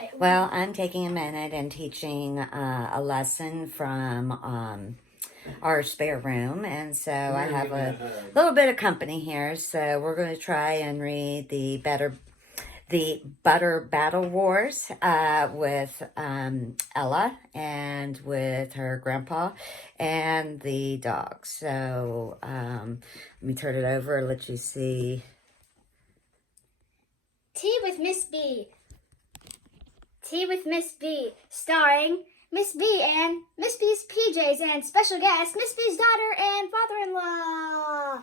Okay. Well, I'm taking a minute and teaching a lesson from our spare room, and so I have a little bit of company here. So we're going to try and read the Butter Battle Wars with Ella and with her grandpa and the dog. So let me turn it over, let you see. Tea with Miss B. Tea with Miss B, starring Miss B and Miss B's PJs and special guest Miss B's daughter and father-in-law.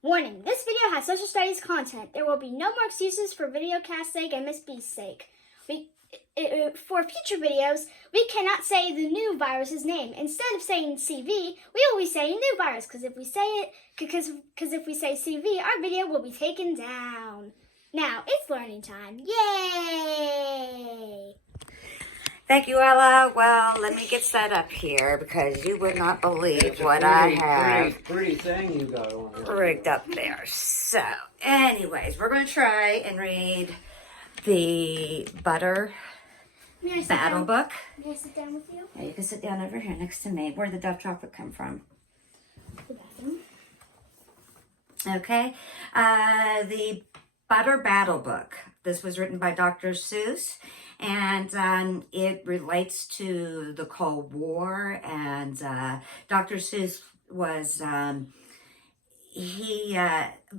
Warning, this video has social studies content. There will be no more excuses for videocast sake and Miss B's sake. For future videos, we cannot say the new virus's name. Instead of saying CV, we will be saying new virus, because if we say CV, our video will be taken down. Now, it's learning time. Yay! Thank you, Ella. Well, let me get set up here because you would not believe what I have pretty thing you got on here. rigged up there. So, anyways, we're going to try and read the Butter Battle book. May I sit down with you? Yeah, you can sit down over here next to me. Where did the dark chocolate come from? The bathroom. Okay. The Butter Battle book. This was written by Dr. Seuss, and it relates to the Cold War. And Dr. Seuss was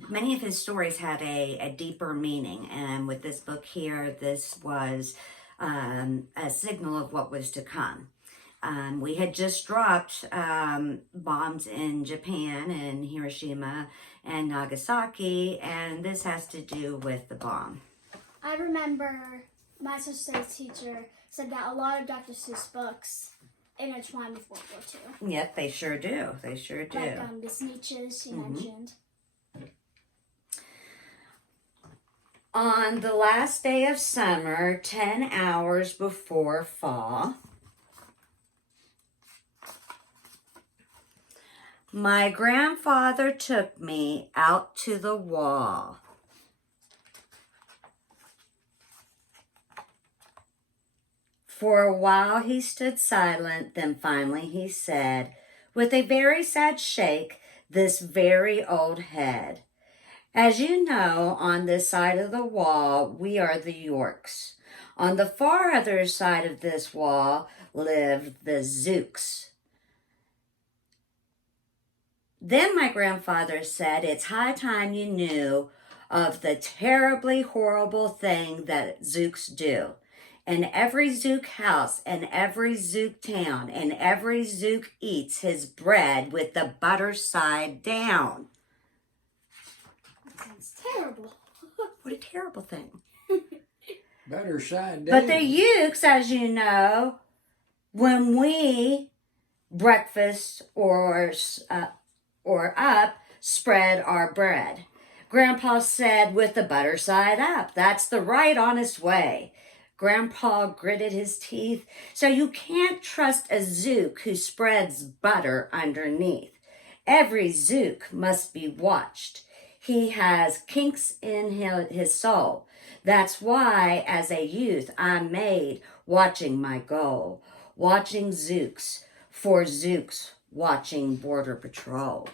many of his stories had a deeper meaning, and with this book here, this was a signal of what was to come. We had just dropped bombs in Japan and Hiroshima and Nagasaki, and this has to do with the bomb. I remember my social studies teacher said that a lot of Dr. Seuss books intertwine with World War II. Yep, they sure do. They sure do. Like the Sneetches you mentioned. On the last day of summer, 10 hours before fall, my grandfather took me out to the wall. For a while he stood silent, then finally he said, with a very sad shake, this very old head, as you know, on this side of the wall, we are the Yorks. On the far other side of this wall live the Zooks. Then my grandfather said, it's high time you knew of the terribly horrible thing that Zooks do. In every Zook house, and every Zook town, and every Zook eats his bread with the butter side down. That sounds terrible. What a terrible thing. Butter side down. But the Ukes, as you know, when we breakfast or up, spread our bread. Grandpa said with the butter side up. That's the right honest way. Grandpa gritted his teeth. So you can't trust a Zook who spreads butter underneath. Every Zook must be watched. He has kinks in his soul. That's why, as a youth, I made watching my goal. Watching Zooks, for Zooks watching Border Patrol.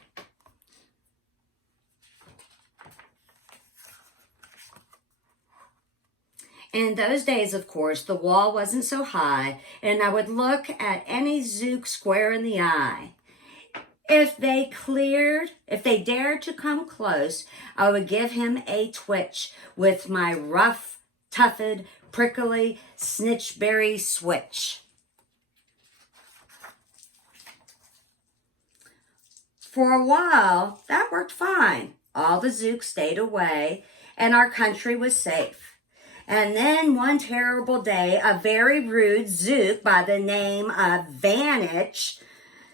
In those days, of course, the wall wasn't so high, and I would look at any Zook square in the eye. If they dared to come close, I would give him a twitch with my rough, tufted, prickly, snitchberry switch. For a while, that worked fine. All the Zooks stayed away, and our country was safe. And then one terrible day, a very rude Zook by the name of Vanich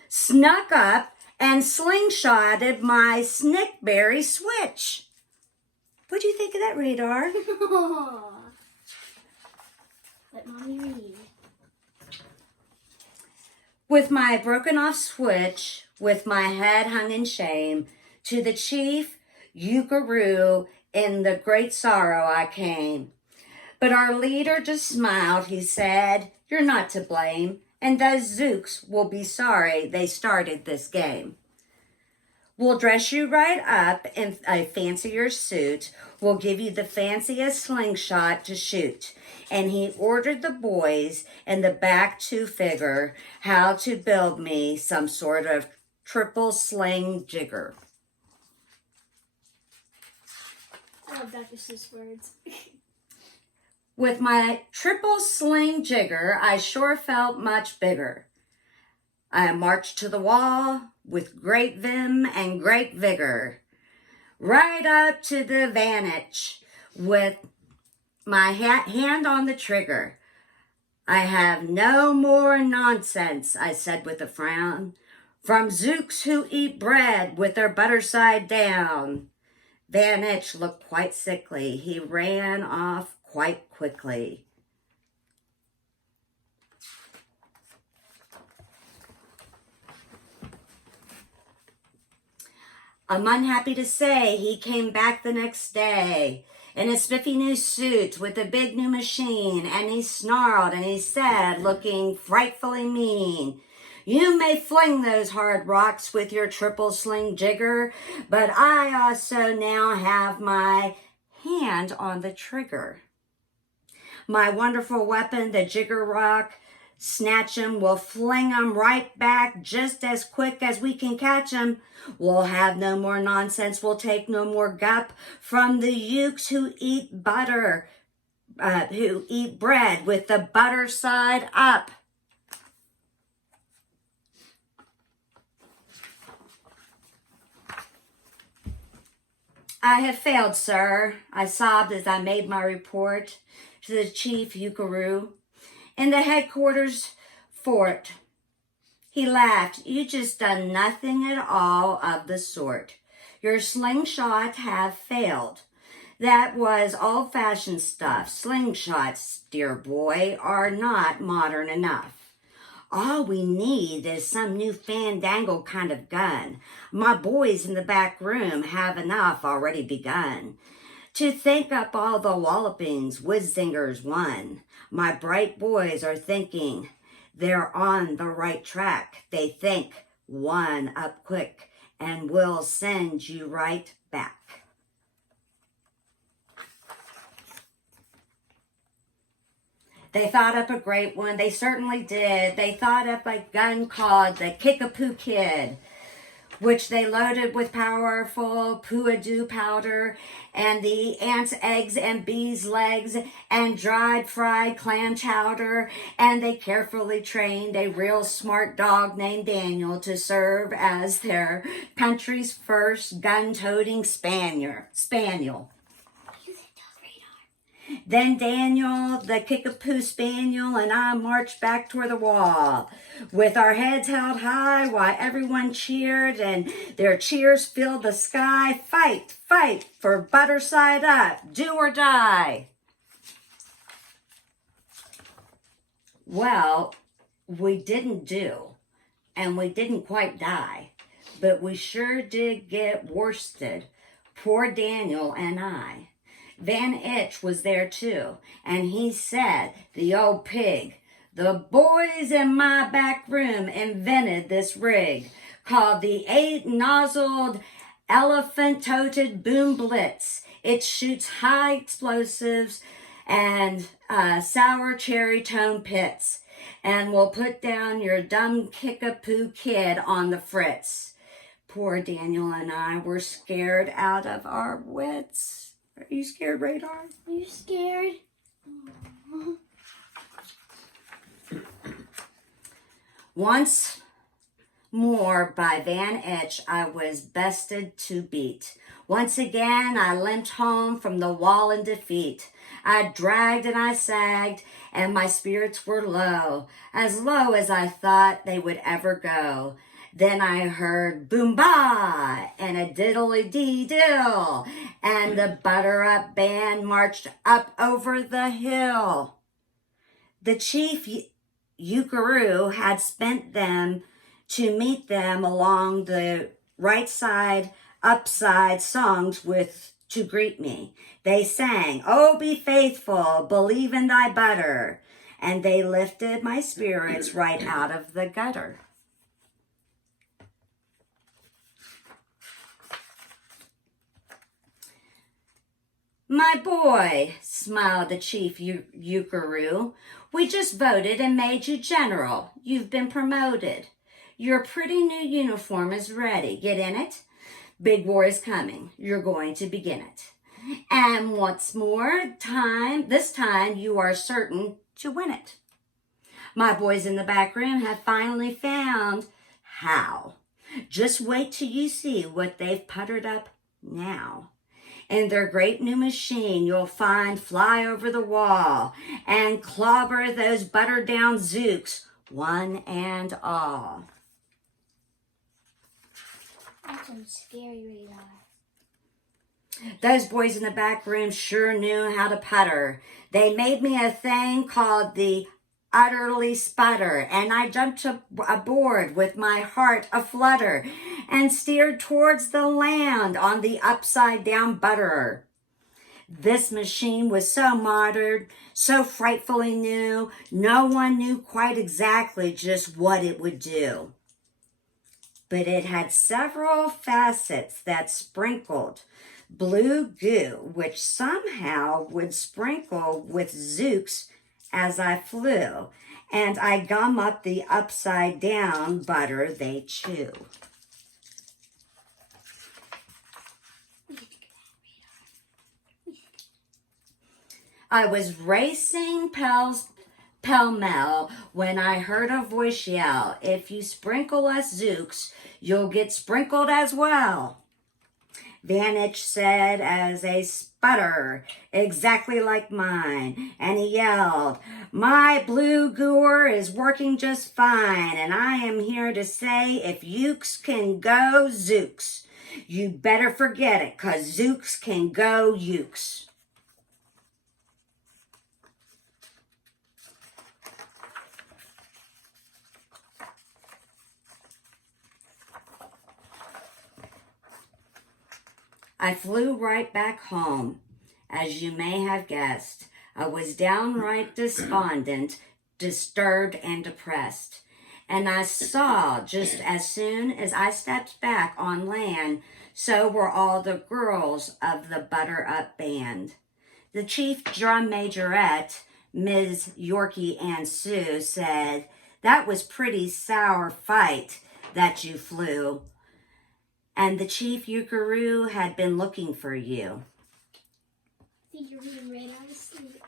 snuck up and slingshotted my snickberry switch. What'd you think of that, Radar? Let Mommy read. With my broken off switch, with my head hung in shame, to the chief Ukaroo in the great sorrow I came. But our leader just smiled. He said, "You're not to blame, and those Zooks will be sorry they started this game. We'll dress you right up in a fancier suit. We'll give you the fanciest slingshot to shoot." And he ordered the boys in the back to figure how to build me some sort of triple sling jigger. I love Dr. Seuss words. With my triple sling jigger, I sure felt much bigger. I marched to the wall with great vim and great vigor, right up to the vantage with my hand on the trigger. "I have no more nonsense," I said with a frown, "from Zooks who eat bread with their butter side down." Vanich looked quite sickly. He ran off quite quickly. I'm unhappy to say he came back the next day in a spiffy new suit with a big new machine, and he snarled and he said, looking frightfully mean, "You may fling those hard rocks with your triple sling jigger, but I also now have my hand on the trigger. My wonderful weapon, the jigger rock, snatch 'em, we'll fling 'em right back just as quick as we can catch 'em. We'll have no more nonsense, we'll take no more gup from the Ukes who eat butter, who eat bread with the butter side up." "I have failed, sir," I sobbed as I made my report to the chief Ukaroo in the headquarters fort. He laughed. "You just done nothing at all of the sort. Your slingshot have failed. That was old-fashioned stuff. Slingshots, dear boy, are not modern enough. All we need is some new fandangled kind of gun. My boys in the back room have enough already begun to think up all the wallopings whiz-zingers won. My bright boys are thinking they're on the right track. They think one up quick and we'll send you right back." They thought up a great one. They certainly did. They thought up a gun called the Kickapoo Kid, which they loaded with powerful poo-a-doo powder and the ants' eggs and bees' legs and dried fried clam chowder. And they carefully trained a real smart dog named Daniel to serve as their country's first gun-toting spaniel. Then Daniel, the Kickapoo Spaniel, and I marched back toward the wall with our heads held high while everyone cheered, and their cheers filled the sky. "Fight, fight for butter side up, do or die." Well, we didn't do, and we didn't quite die, but we sure did get worsted, poor Daniel and I. Van Itch was there too, and he said, "The old pig, the boys in my back room invented this rig called the 8-nozzled elephant-toted boom blitz. It shoots high explosives and sour cherry tone pits, and will put down your dumb Kickapoo kid on the fritz." Poor Daniel and I were scared out of our wits. Are you scared, Radar? Are you scared? Once more by Van Itch, I was bested to beat. Once again, I limped home from the wall in defeat. I dragged and I sagged, and my spirits were low as I thought they would ever go. Then I heard boom-ba and a diddly-dee-dill, and the butter-up band marched up over the hill. The chief Ukaroo had spent them to meet them along the right side, upside songs with to greet me. They sang, "Oh, be faithful, believe in thy butter." And they lifted my spirits right out of the gutter. "My boy," smiled the chief Yukaroo, "we just voted and made you general. You've been promoted. Your pretty new uniform is ready. Get in it. Big war is coming. You're going to begin it. And once more this time you are certain to win it. My boys in the back room have finally found how. Just wait till you see what they've puttered up now. In their great new machine, you'll find fly over the wall and clobber those buttered down zooks, one and all." That's some scary radar. Those boys in the back room sure knew how to putter. They made me a thing called the utterly sputter, and I jumped aboard with my heart aflutter and steered towards the land on the upside down butterer. This machine was so modern, so frightfully new, no one knew quite exactly just what it would do. But it had several facets that sprinkled blue goo, which somehow would sprinkle with zooks as I flew, and I gum up the upside down butter they chew. I was racing pell-mell when I heard a voice yell, "If you sprinkle us zooks, you'll get sprinkled as well." Vantage said as a sputter, exactly like mine, and he yelled, "My blue goer is working just fine, and I am here to say if ukes can go zooks, you better forget it, 'cause zooks can go ukes." I flew right back home. As you may have guessed, I was downright despondent, disturbed, and depressed. And I saw just as soon as I stepped back on land, so were all the girls of the Butter Up Band. The chief drum majorette, Ms. Yorkie and Sue, said, "That was pretty sour fight that you flew. And the chief Yukaroo had been looking for you." I think you're reading radar to sleep.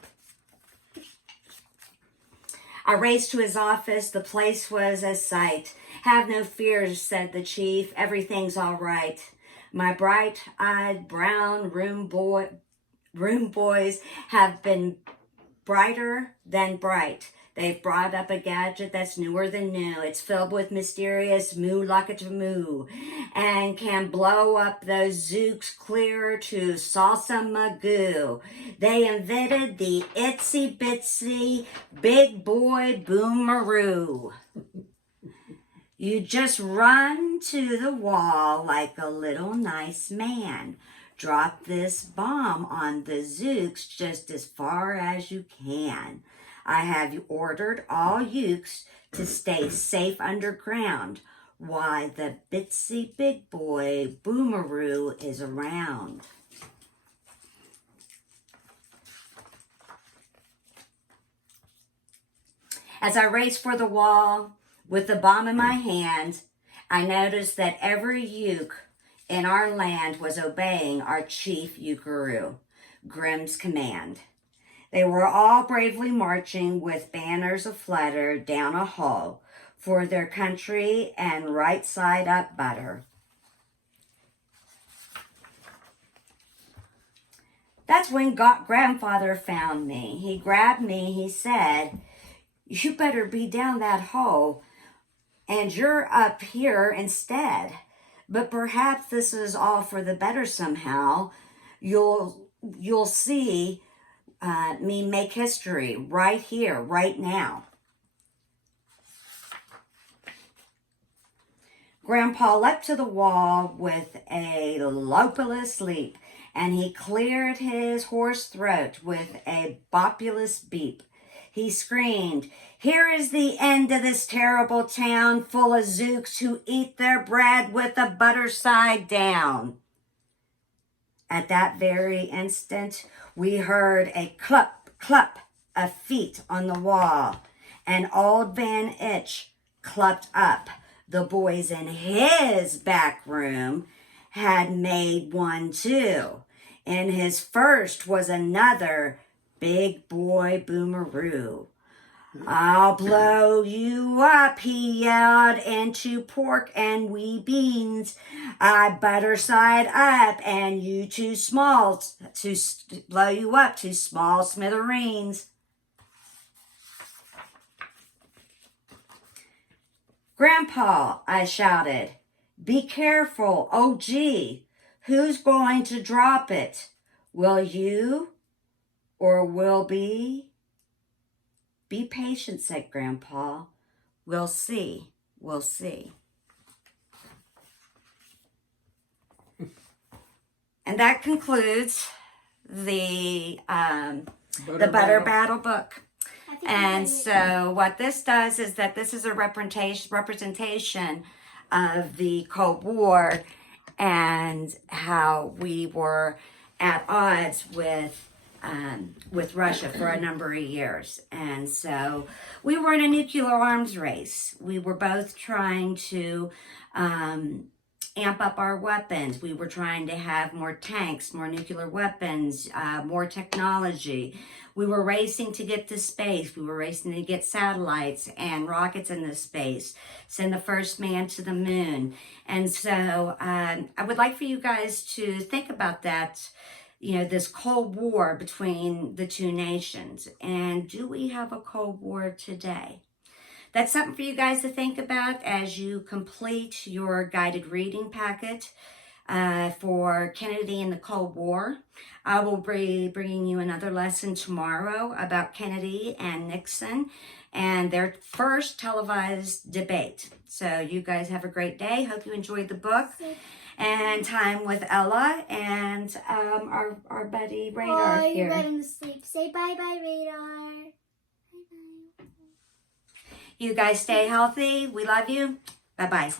I raced to his office. The place was a sight. "Have no fears," said the chief. "Everything's all right. My bright-eyed brown room boys have been brighter than bright. They've brought up a gadget that's newer than new. It's filled with mysterious moo-laka-moo and can blow up those zooks clear to salsa magoo. They invented the itsy-bitsy big boy boomeroo. You just run to the wall like a little nice man. Drop this bomb on the zooks just as far as you can. I have ordered all ukes to stay safe underground. Why, the bitsy big boy boomeroo is around." As I raced for the wall with the bomb in my hand, I noticed that every uke in our land was obeying our chief Yukaroo, Grimm's command. They were all bravely marching with banners aflutter down a hole for their country and right side up butter. That's when grandfather found me. He grabbed me, he said, "You better be down that hole, and you're up here instead. But perhaps this is all for the better somehow. You'll see me make history right here, right now." Grandpa leapt to the wall with a lopeless leap and he cleared his hoarse throat with a bopulous beep. He screamed, "Here is the end of this terrible town full of zooks who eat their bread with the butter side down." At that very instant, we heard a clup, clup of feet on the wall, and old Van Itch clumped up. The boys in his back room had made one too. In his first was another big boy boomeroo. "I'll blow you up," he yelled, "into pork and wee beans. I butter side up, and you too small to blow you up to small smithereens." "Grandpa," I shouted, "be careful. Oh, gee, who's going to drop it? Will you or will be?" "Be patient," said Grandpa. "We'll see. We'll see." And that concludes the Butter Battle book. And so what this does is that this is a representation of the Cold War and how we were at odds with Russia for a number of years. And so we were in a nuclear arms race. We were both trying to amp up our weapons. We were trying to have more tanks, more nuclear weapons, more technology. We were racing to get to space. We were racing to get satellites and rockets into space, send the first man to the moon. And so I would like for you guys to think about that, this Cold War between the two nations. And do we have a Cold War today? That's something for you guys to think about as you complete your guided reading packet for Kennedy and the Cold War. I will be bringing you another lesson tomorrow about Kennedy and Nixon and their first televised debate. So you guys have a great day. Hope you enjoyed the book and time with Ella and our buddy Radar here. Oh, you're here. getting to sleep. Say bye-bye, Radar. Bye-bye. You guys stay healthy. We love you. Bye-bye.